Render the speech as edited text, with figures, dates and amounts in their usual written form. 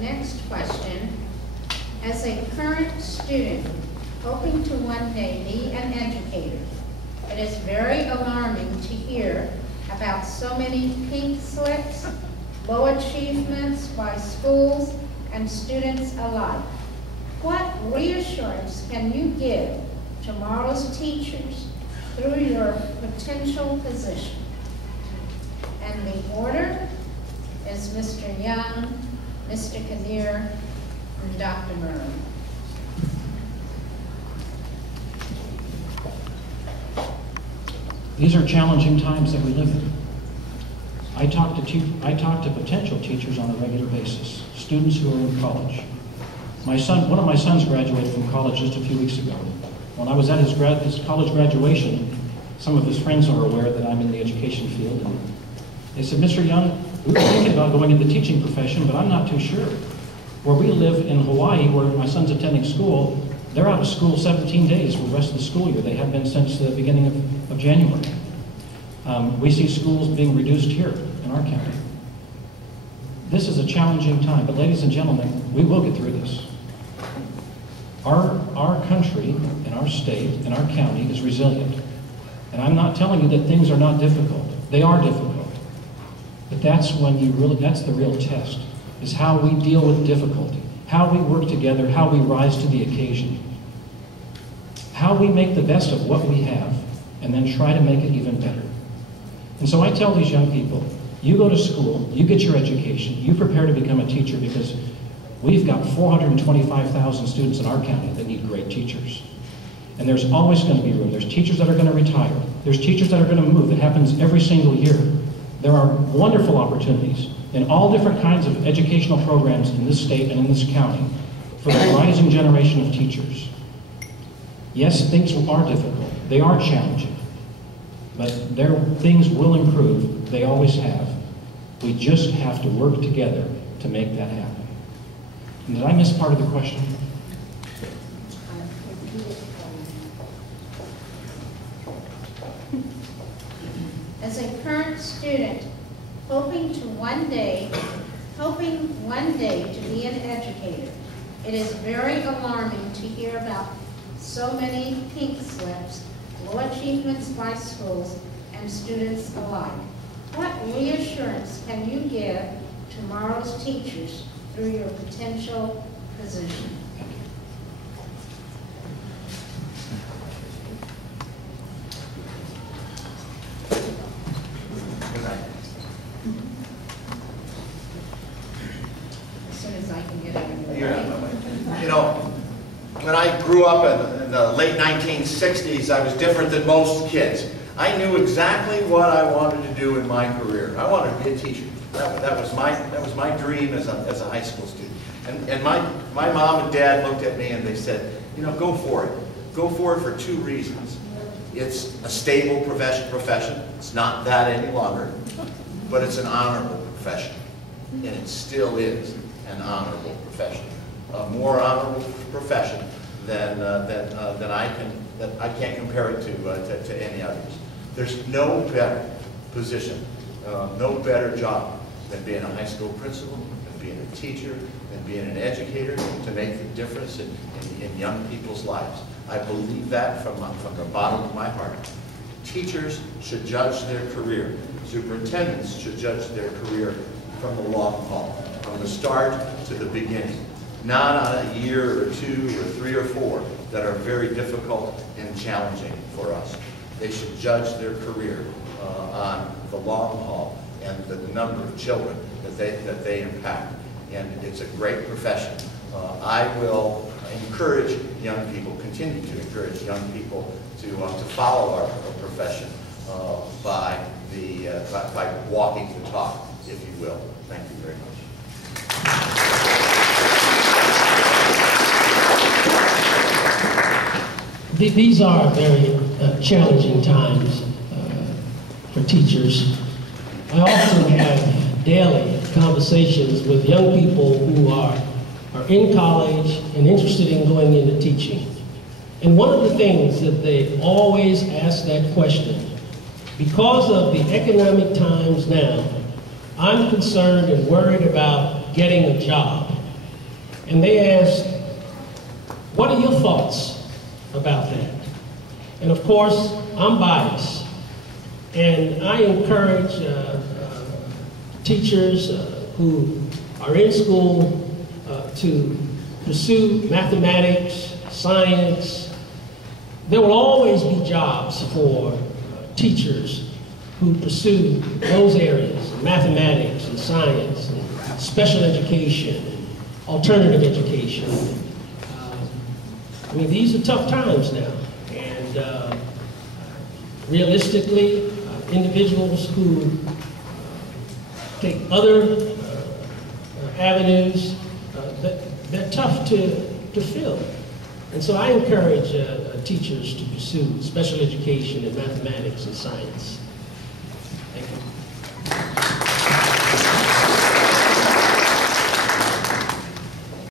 next question. As a current student hoping to one day be an educator, it is very alarming to hear about so many pink slips, low achievements by schools and students alike. What reassurance can you give tomorrow's teachers through your potential position? And the order is Mr. Young, Mr. Kinnear, and Dr. Murray. These are challenging times that we live in. I talk to potential teachers on a regular basis, students who are in college. One of my sons graduated from college just a few weeks ago. When I was at his college graduation, some of his friends are aware that I'm in the education field, and they said, Mr. Young, we were thinking about going into the teaching profession, but I'm not too sure. Where we live in Hawaii, where my son's attending school, they're out of school 17 days for the rest of the school year. They have been since the beginning of January. We see schools being reduced here in our county. This is a challenging time, but ladies and gentlemen, we will get through this. Our country and our state and our county is resilient. And I'm not telling you that things are not difficult. They are difficult. But that's that's the real test, is how we deal with difficulty, how we work together, how we rise to the occasion, how we make the best of what we have, and then try to make it even better. And so I tell these young people, you go to school, you get your education, you prepare to become a teacher, because we've got 425,000 students in our county that need great teachers. And there's always going to be room. There's teachers that are going to retire. There's teachers that are going to move. It happens every single year. There are wonderful opportunities in all different kinds of educational programs in this state and in this county for the rising generation of teachers. Yes, things are difficult. They are challenging. But things will improve. They always have. We just have to work together to make that happen. And did I miss part of the question? As a current student hoping one day to be an educator, it is very alarming to hear about so many pink slips, low achievements by schools and students alike. What reassurance can you give tomorrow's teachers through your potential position? As soon as I can get it. You know, when I grew up in the late 1960s, I was different than most kids. I knew exactly what I wanted to do in my career. I wanted to be a teacher. That was my dream as a high school student. And my mom and dad looked at me and they said, you know, go for it. Go for it for two reasons. It's a stable profession. It's not that any longer. But it's an honorable profession. And it still is an honorable profession. A more honorable profession than I can't compare it to any others. There's no better position, no better job than being a high school principal, than being a teacher, than being an educator, to make the difference in young people's lives. I believe that from the bottom of my heart. Teachers should judge their career. Superintendents should judge their career from the long haul, from the start to the beginning. Not on a year or 2 or 3 or 4 that are very difficult and challenging for us. They should judge their career on the long haul and the number of children that they impact. And it's a great profession. I will encourage young people, continue to encourage young people to follow our profession by walking the talk, if you will. Thank you very much. These are very challenging times for teachers. I often have daily conversations with young people who are in college and interested in going into teaching. And one of the things that they always ask that question, because of the economic times now, I'm concerned and worried about getting a job. and they asked, what are your thoughts about that? And of course, I'm biased. And I encourage teachers who are in school to pursue mathematics, science. There will always be jobs for teachers who pursue those areas, mathematics and science, and special education, and alternative education. I mean, these are tough times now. And realistically, individuals who take other avenues, they're tough to fill. And so I encourage teachers to pursue special education in mathematics and science.